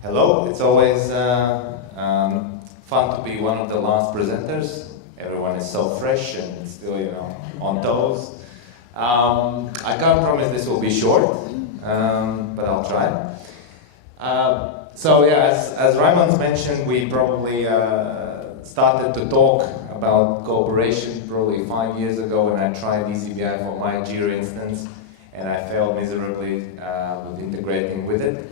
Hello, it's always fun to be one of the last presenters. Everyone is so fresh and still, on toes. I can't promise this will be short, but I'll try. As Raymond's mentioned, we probably started to talk about cooperation probably 5 years ago when I tried eazyBI for my Jira instance, and I failed miserably with integrating with it.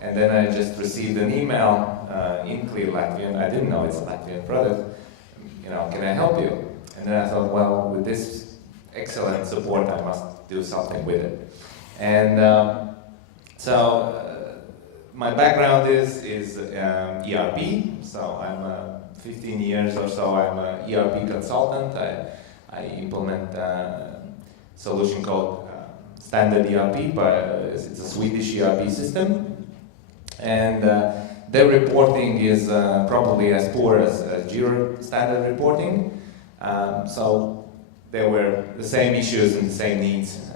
And then I just received an email in clear Latvian. I didn't know it's a Latvian product. Can I help you? And then I thought, well, with this excellent support, I must do something with it. And my background is ERP. So I'm 15 years or so. I'm an ERP consultant. I implement a solution called Standard ERP, but it's a Swedish ERP system. And their reporting is probably as poor as Jira standard reporting. So there were the same issues and the same needs.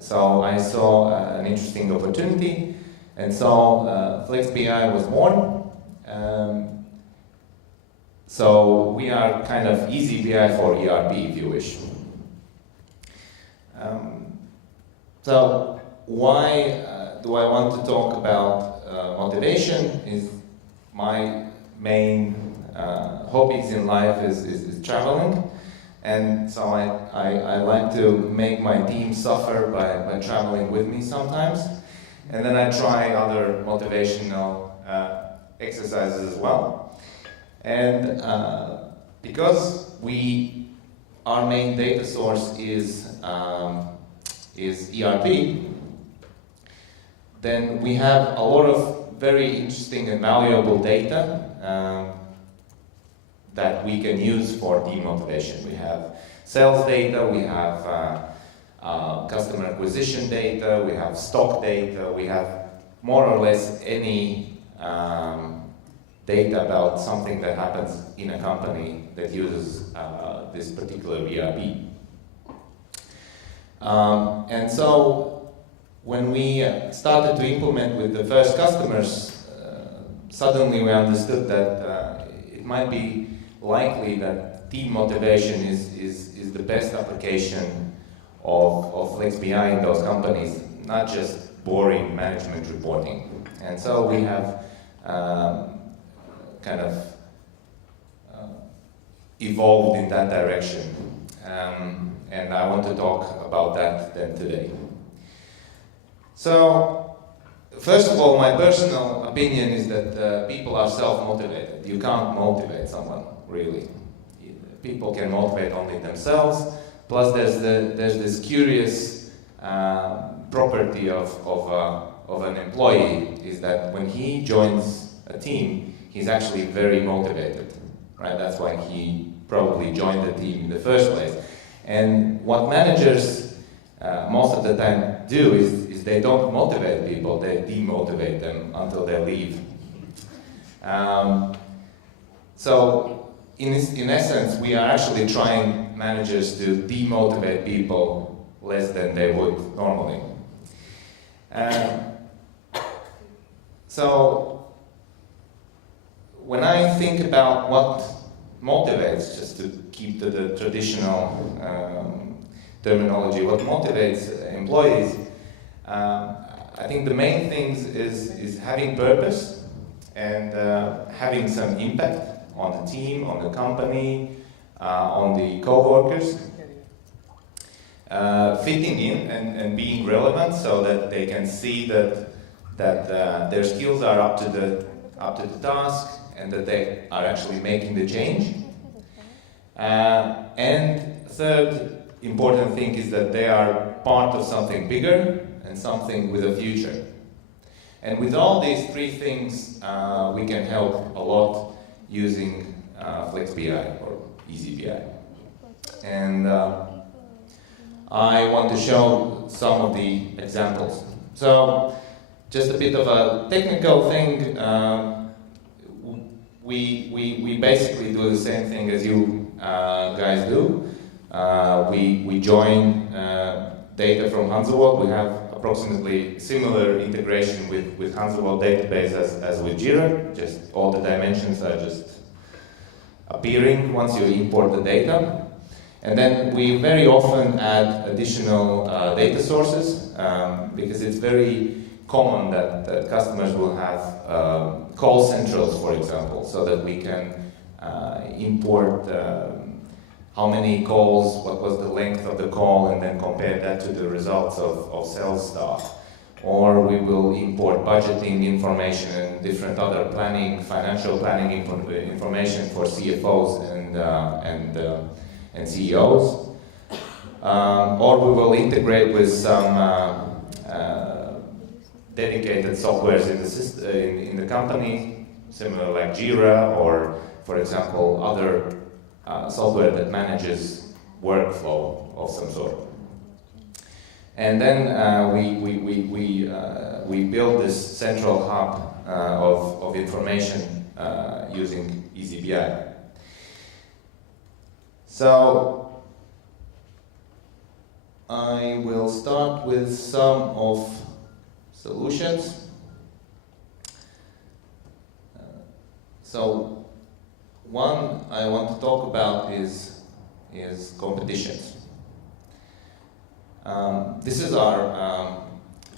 So I saw an interesting opportunity, and so Flex.bi was born. So we are kind of eazyBI for ERP, if you wish. So why do I want to talk about motivation? Is my main hobbies in life is traveling, and so I like to make my team suffer by traveling with me sometimes, and then I try other motivational exercises as well. And because our main data source is ERP, then we have a lot of very interesting and valuable data that we can use for team motivation. We have sales data, we have customer acquisition data, we have stock data, we have more or less any data about something that happens in a company that uses this particular ERP. And so when we started to implement with the first customers, suddenly we understood that it might be likely that team motivation is the best application of Flex.bi in those companies, not just boring management reporting. And so we have kind of evolved in that direction. And I want to talk about that then today. So, first of all, my personal opinion is that people are self-motivated. You can't motivate someone, really. People can motivate only themselves. Plus, there's this curious property of an employee, is that when he joins a team, he's actually very motivated, right? That's why he probably joined the team in the first place. And what managers most of the time do is they don't motivate people, they demotivate them until they leave. So in essence, we are actually trying managers to demotivate people less than they would normally. So when I think about what motivates, just to keep to the traditional terminology, what motivates employees, I think the main things is having purpose and having some impact on the team, on the company, on the co-workers, fitting in and being relevant so that they can see that their skills are up to the task and that they are actually making the change. And third important thing is that they are part of something bigger and something with a future. And with all these three things, we can help a lot using Flex.bi or eazyBI. And I want to show some of the examples. So, just a bit of a technical thing. We basically do the same thing as you guys do. We join data from Hansaworld. We have approximately similar integration with Hansaworld database as with Jira. Just all the dimensions are just appearing once you import the data. And then we very often add additional data sources because it's very common that customers will have call centrals, for example, so that we can import how many calls, what was the length of the call, and then compare that to the results of sales staff. Or we will import budgeting information and different other planning, financial planning information for CFOs and CEOs. Or we will integrate with some dedicated softwares in the company, similar like Jira, or for example other software that manages workflow of some sort. And then we build this central hub of information using eazyBI. So I will start with some of solutions. So one I want to talk about is competitions. This is our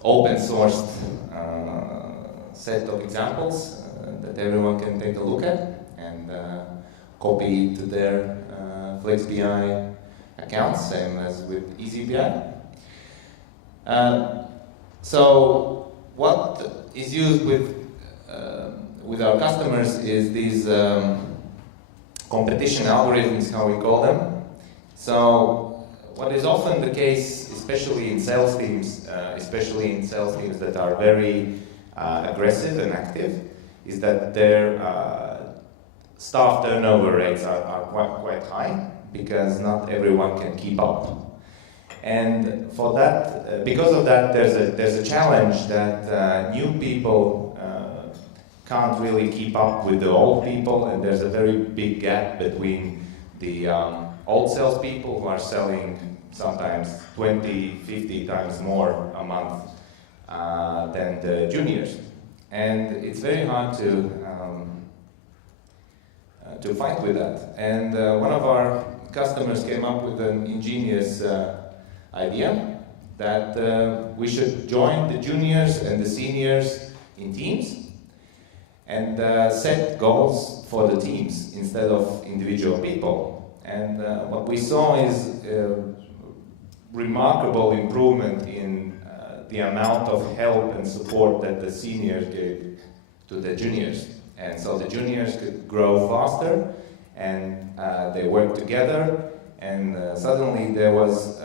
open sourced set of examples that everyone can take a look at and copy to their Flex.bi accounts, same as with eazyBI. So what is used with our customers is these competition algorithms, how we call them. So what is often the case, especially in sales teams, that are very aggressive and active, is that their staff turnover rates are quite high because not everyone can keep up. And for that, because of that, there's a challenge that new people can't really keep up with the old people, and there's a very big gap between the old salespeople who are selling sometimes 20, 50 times more a month than the juniors. And it's very hard to fight with that. And one of our customers came up with an ingenious idea that we should join the juniors and the seniors in teams and set goals for the teams instead of individual people. And what we saw is remarkable improvement in the amount of help and support that the seniors gave to the juniors. And so the juniors could grow faster, and they worked together, and suddenly there was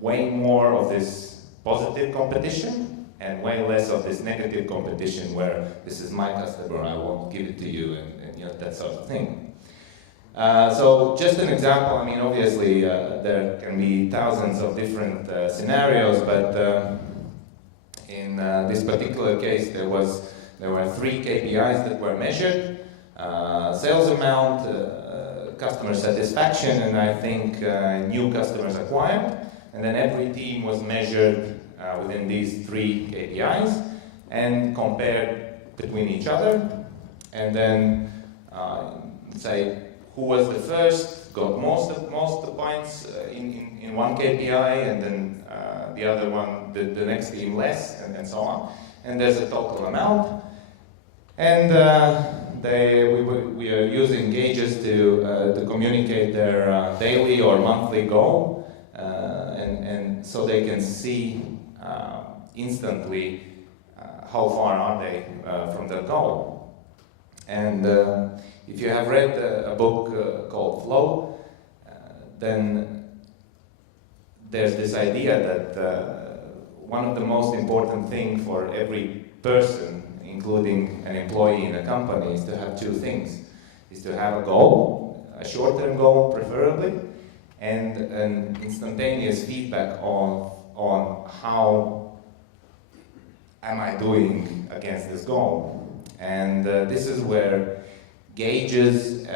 way more of this positive competition and way less of this negative competition where this is my customer, I won't give it to you, and you know, that sort of thing. So just an example, I mean, obviously there can be thousands of different scenarios, but in this particular case there were 3 KPIs that were measured: sales amount, customer satisfaction, and I think new customers acquired. And then every team was measured within these 3 KPIs and compared between each other, and then say who was the first, got most of the points in one KPI, and then the other one, the next team less, and so on. And there's a total amount. And we are using gauges to communicate their daily or monthly goal, and so they can see instantly how far are they from their goal. And if you have read a book called Flow, then there's this idea that one of the most important things for every person, including an employee in a company, is to have 2 things. Is to have a goal, a short-term goal preferably, and an instantaneous feedback on how am I doing against this goal. And this is where gauges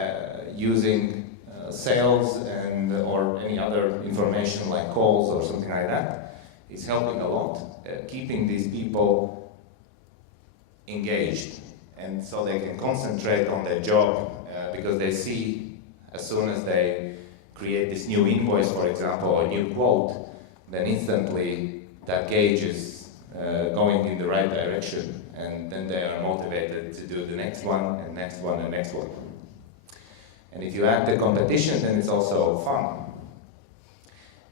using sales and or any other information like calls or something like that is helping a lot, keeping these people engaged, and so they can concentrate on their job because they see as soon as they create this new invoice, for example, or a new quote, then instantly that gauge is going in the right direction, and then they are motivated to do the next one and next one and next one. And if you add the competition, then it's also fun.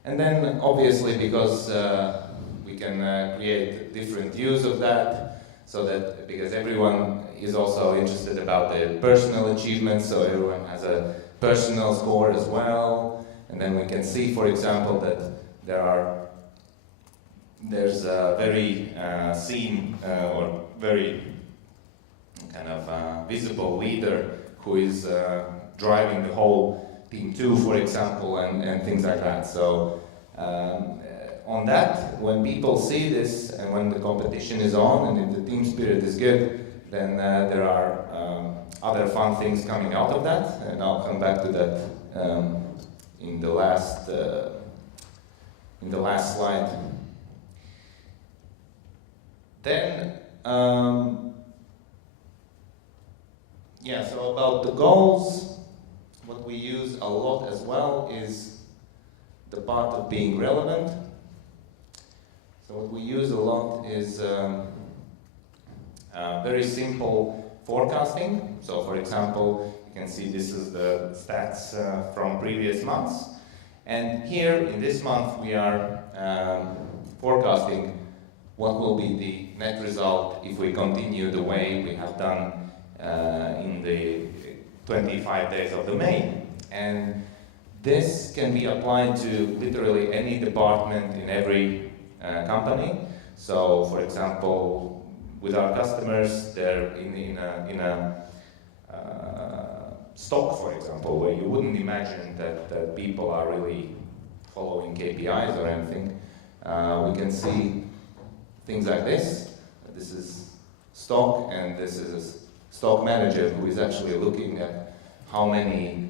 And then obviously, because we can create different views of that, so that because everyone is also interested about the personal achievements, so everyone has a personal score as well. And then we can see, for example, that there's a very seen or very kind of visible leader who is driving the whole team too, for example, and things like that. So on that, when people see this and when the competition is on and if the team spirit is good, then there are other fun things coming out of that, and I'll come back to that in the last slide. Then, so about the goals, what we use a lot as well is the part of being relevant. So what we use a lot is very simple forecasting. So for example, you can see this is the stats from previous months. And here in this month we are forecasting what will be the net result if we continue the way we have done in the 25 days of the May. And this can be applied to literally any department in every company. So, for example, with our customers, they're in a stock, for example, where you wouldn't imagine that people are really following KPIs or anything. We can see things like this. This is stock, and this is a stock manager who is actually looking at how many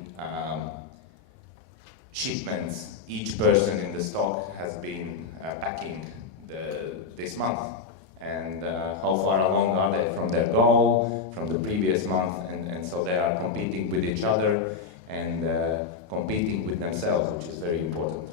shipments each person in the stock has been packing this month, and how far along are they from their goal from the previous month, and so they are competing with each other and competing with themselves, which is very important.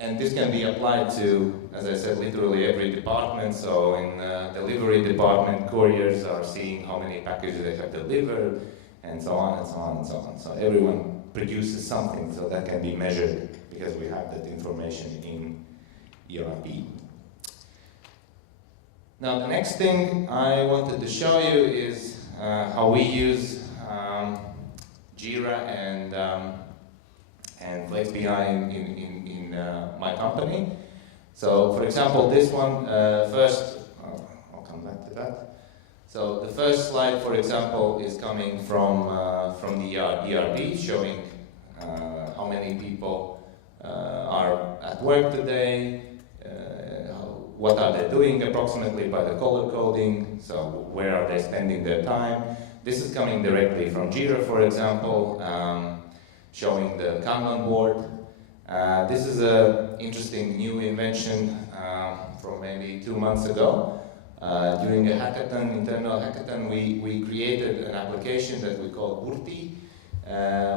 And this can be applied to, as I said, literally every department. So in delivery department, couriers are seeing how many packages they have delivered, and so on and so on and so on. So everyone produces something, so that can be measured because we have that information in ERP. Now the next thing I wanted to show you is how we use Jira and Flex.bi in my company. So for example, this one, first, I'll come back to that. So the first slide, for example, is coming from the ERP, showing how many people are at work today, what are they doing approximately by the color coding, so where are they spending their time. This is coming directly from Jira, for example, showing the Kanban board. This is an interesting new invention from maybe 2 months ago. During a hackathon, internal hackathon, we created an application that we call Urti,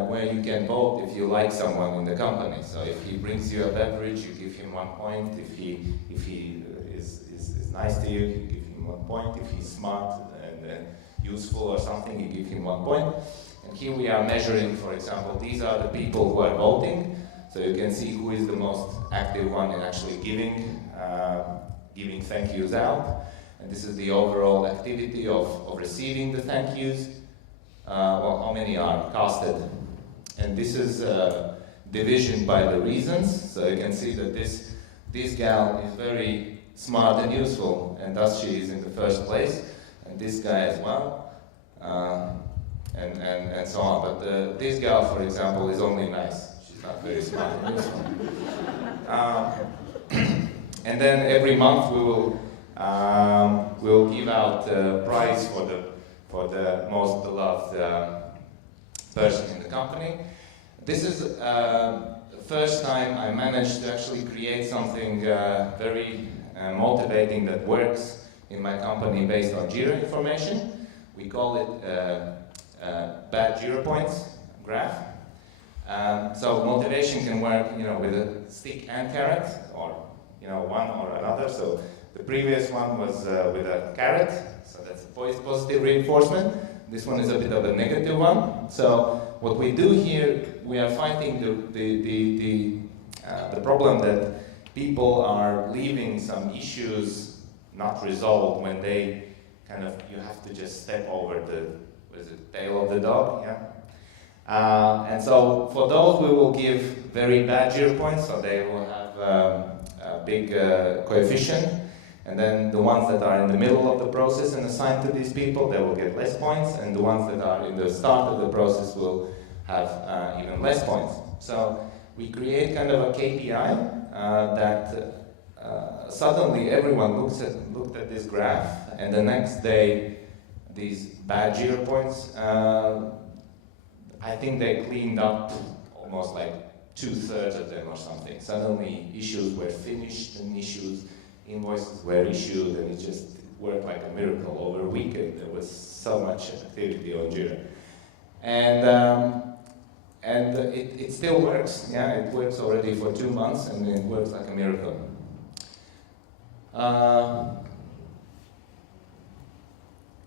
where you can vote if you like someone in the company. So if he brings you a beverage, you give him 1 point. If he is nice to you, you give him 1 point. If he's smart and useful or something, you give him 1 point. And here we are measuring, for example, these are the people who are voting. So you can see who is the most active one in actually giving thank yous out. And this is the overall activity of receiving the thank yous. Well, how many are casted? And this is division by the reasons. So you can see that this gal is very smart and useful, and thus she is in the first place. And this guy as well, and so on. But this gal, for example, is only nice. She's not very smart and useful. And then every month we will give out a prize for the most beloved person in the company. This is the first time I managed to actually create something very motivating that works in my company based on Jira information. We call it bad Jira points graph. So motivation can work, with a stick and carrot, or one or another. So the previous one was with a carrot, so that's a positive reinforcement. This one is a bit of a negative one. So what we do here, we are fighting the problem that people are leaving some issues not resolved when they you have to just step over the tail of the dog, yeah. And so for those we will give very bad Jira points, so they will have a big coefficient. And then the ones that are in the middle of the process and assigned to these people, they will get less points, and the ones that are in the start of the process will have even less points. So we create kind of a KPI that suddenly everyone looked at this graph, and the next day these bad Jira points, I think they cleaned up almost like 2/3 of them or something. Suddenly issues were finished and invoices were issued, and it just worked like a miracle. Over a weekend there was so much activity on Jira. And it still works. Yeah, it works already for 2 months, and it works like a miracle.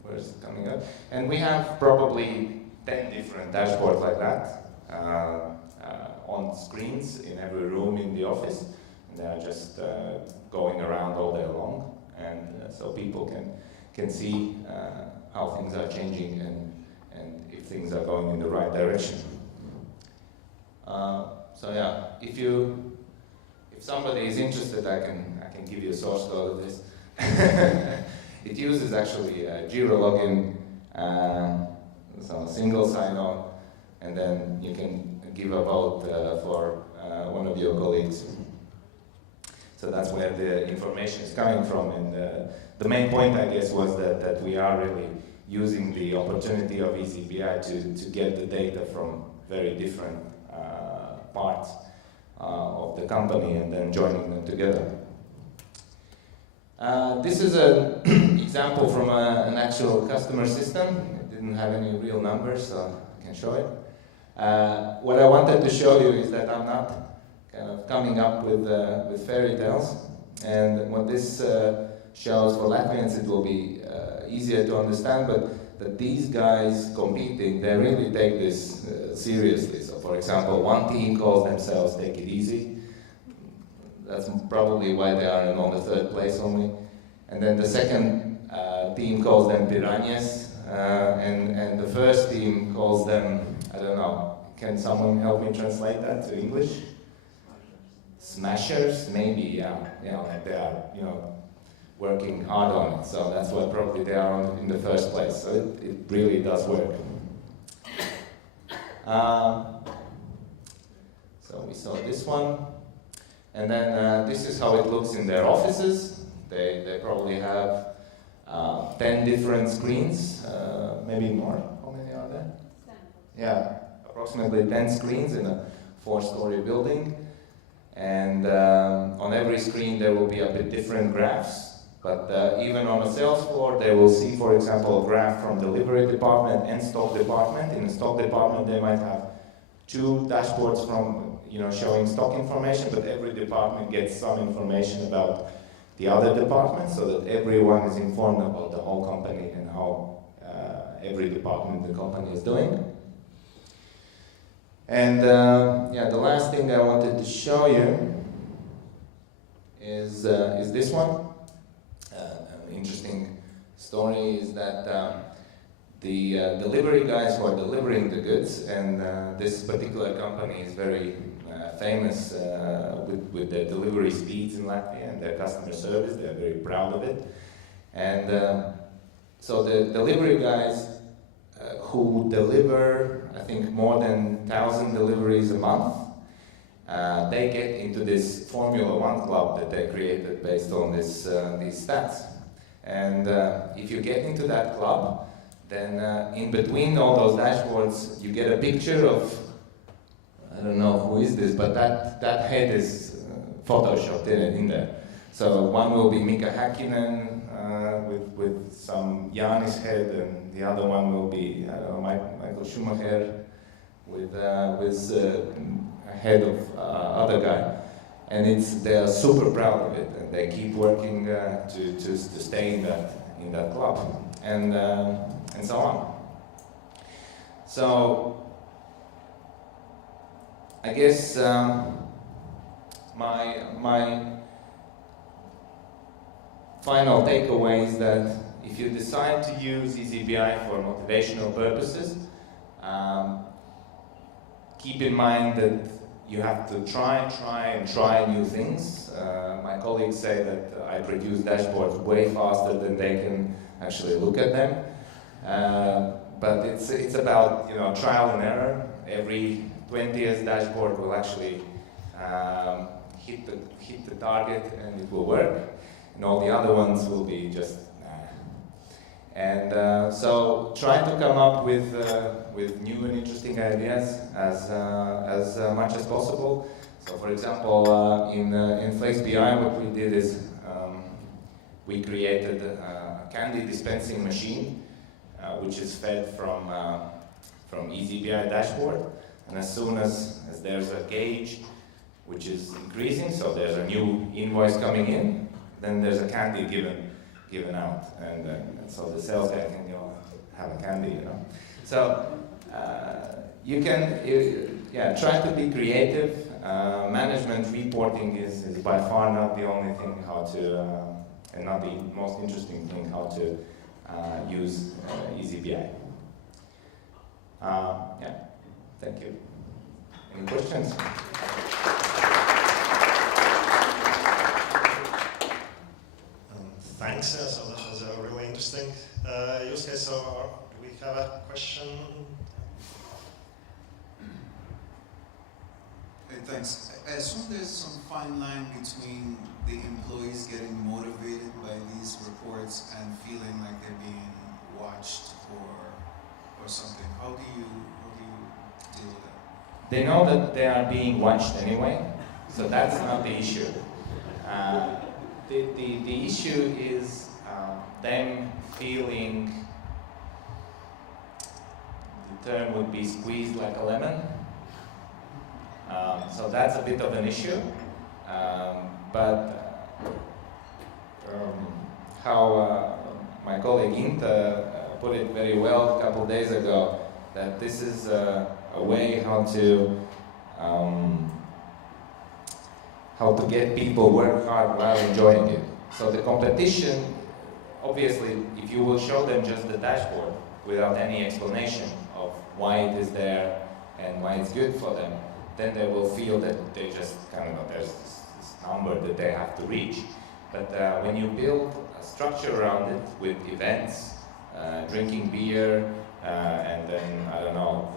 Where's it coming up? And we have probably 10 different dashboards like that on screens in every room in the office. And they are just going around all day long, and so people can see how things are changing and if things are going in the right direction. So yeah, if somebody is interested, I can give you a source code of this. It uses actually a Jira login, so a single sign-on, and then you can give a vote for one of your colleagues. So that's where the information is coming from, and the main point, I guess, was that we are really using the opportunity of eazyBI to get the data from very different parts of the company and then joining them together. This is an example from an actual customer system. It didn't have any real numbers, so I can show it. What I wanted to show you is that I'm not kind of coming up with fairy tales, and what this shows for Latvians, it will be easier to understand, but that these guys competing, they really take this seriously. So for example, one team calls themselves Take It Easy. That's probably why they are on the 3rd place only. And then the second team calls them Piranhas, and the first team calls them, I don't know, can someone help me translate that to English? Smashers, maybe, yeah. Like they are, working hard on it. So that's why probably they are in the 1st place. So it really does work. So we saw this one. And then this is how it looks in their offices. They probably have 10 different screens, maybe more. How many are there? 10. Yeah, approximately 10 screens in a 4-story building. And on every screen there will be a bit different graphs. But even on a sales floor, they will see, for example, a graph from delivery department and stock department. In the stock department, they might have 2 dashboards from showing stock information, but every department gets some information about the other department, so that everyone is informed about the whole company and how every department in the company is doing. And the last thing I wanted to show you is this one. An interesting story is that the delivery guys who are delivering the goods, and this particular company is very famous with their delivery speeds in Latvia and their customer service. They're very proud of it. And so the delivery guys who deliver, I think, more than 1,000 deliveries a month, they get into this Formula 1 club that they created based on these stats. And if you get into that club, then in between all those dashboards, you get a picture of, I don't know who is this, but that head is photoshopped in there. So one will be Mika Häkkinen with some Janis head, and the other one will be Michael Schumacher with a head of other guy. And they are super proud of it, and they keep working to stay in that club, and so on. So I guess my final takeaway is that if you decide to use eazyBI for motivational purposes, keep in mind that you have to try new things. My colleagues say that I produce dashboards way faster than they can actually look at them. But it's about trial and error. Every 20th dashboard will actually hit the target and it will work, and all the other ones will be just And so try to come up with new and interesting ideas as much as possible. So for example, in Flex.bi what we did is we created a candy dispensing machine which is fed from eazyBI dashboard, and as soon as there's a gauge which is increasing, so there's a new invoice coming in, then there's a candy given out, and so the sales guy can have a candy, So you can try to be creative. Management reporting is by far not the only thing how to, and not the most interesting thing how to use eazyBI. Thank you. Any questions? Thanks. So that was really interesting use case. So do we have a question? Hey, thanks. I assume there's some fine line between the employees getting motivated by these reports and feeling like they're being watched or something. How do you deal with that? They know that they are being watched anyway, so that's not the issue. The issue is them feeling, the term would be squeezed like a lemon. So that's a bit of an issue. But how my colleague Inta put it very well a couple of days ago, that this is a way how to get people work hard while enjoying it. So the competition, obviously, if you will show them just the dashboard without any explanation of why it is there and why it's good for them, then they will feel that they just there's this number that they have to reach. But when you build a structure around it with events, drinking beer, and then, I don't know,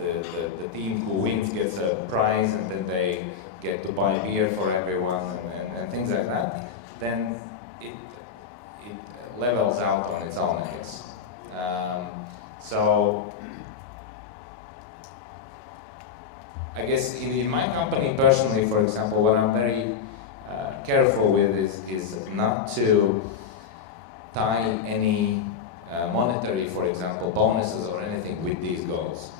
the team who wins gets a prize, and then they get to buy beer for everyone, and things like that, then it levels out on its own, I guess. So I guess in my company personally, for example, what I'm very careful with is not to tie any monetary, for example, bonuses or anything with these goals.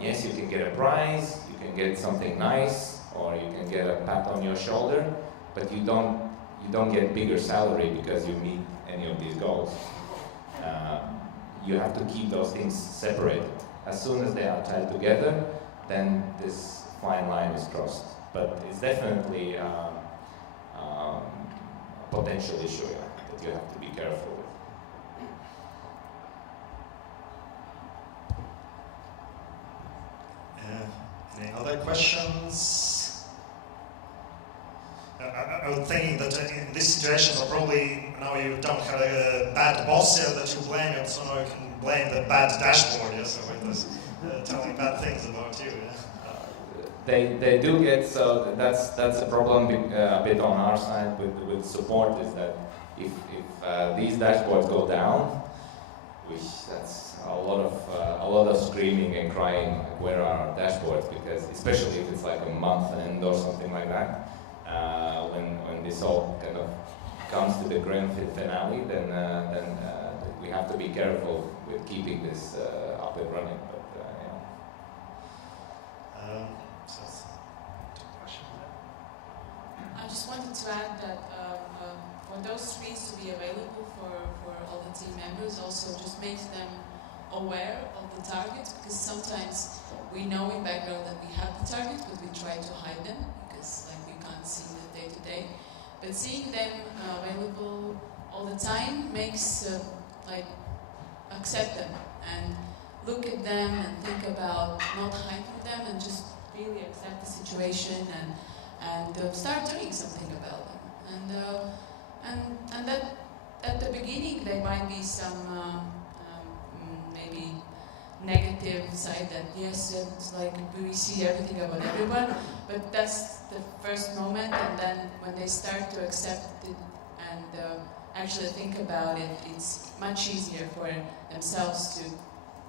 Yes, you can get a prize, you can get something nice, or you can get a pat on your shoulder, but you don't get bigger salary because you meet any of these goals. You have to keep those things separated. As soon as they are tied together, then this fine line is crossed. But it's definitely a potential issue that you have to be careful with. Any other questions? I would think that in this situation, so probably now you don't have a bad boss here that you blame, so now you can blame the bad dashboard, yes, so it was telling bad things about you. Yeah? They do get, so that's a problem a bit on our side with support, is that if these dashboards go down, which that's a lot of screaming and crying. Like, where are our dashboards? Because especially if it's like a month end or something like that, when this all kind of comes to the grand finale, then we have to be careful with keeping this up and running. But I just wanted to add that for those screens to be available for all the team members, also just makes them aware of the targets, because sometimes we know in background that we have the targets, but we try to hide them because like we can't see the day to day. But seeing them available all the time makes like accept them and look at them and think about not hiding them and just really accept the situation and start doing something about them. And that at the beginning there might be some maybe negative side that yes, it's like we see everything about everyone, but that's the first moment, and then when they start to accept it and actually think about it, it's much easier for themselves to,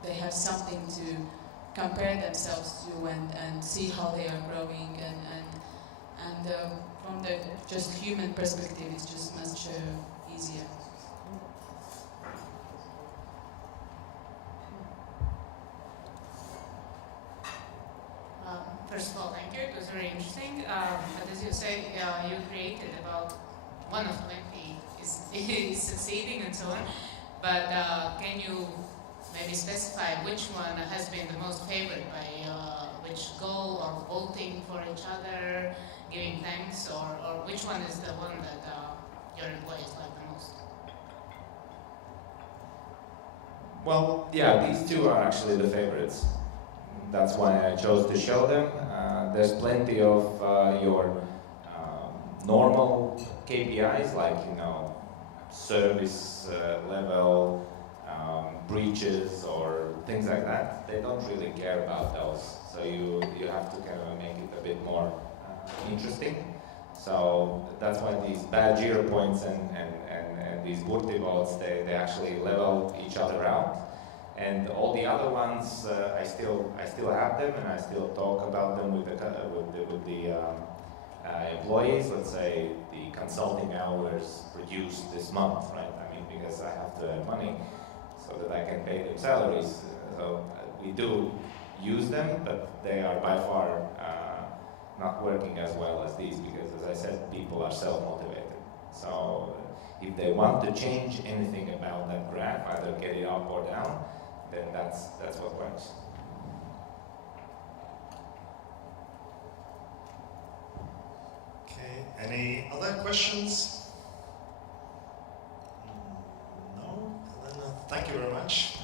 they have something to compare themselves to and see how they are growing and from the just human perspective, it's just much easier. First of all, thank you. It was very interesting. But as you said, you created about 1 of 20 is succeeding and so on. But can you maybe specify which one has been the most favored by which goal, or voting for each other, giving thanks, or which one is the one that your employees like the most? well, yeah, these two are actually the favorites. That's why I chose to show them. There's plenty of your normal KPIs, like service level, breaches, or things like that. They don't really care about those, so you have to kind of make it a bit more interesting. So that's why these bad 0 points and these burti votes, they actually level each other out. And all the other ones, I still have them, and I still talk about them with the employees. Let's say the consulting hours produced this month, right? I mean, because I have to earn money so that I can pay them salaries. So we do use them, but they are by far not working as well as these, because, as I said, people are self-motivated. So if they want to change anything about that graph, either get it up or down, then that's what works. Okay, any other questions? No? Then, thank you very much.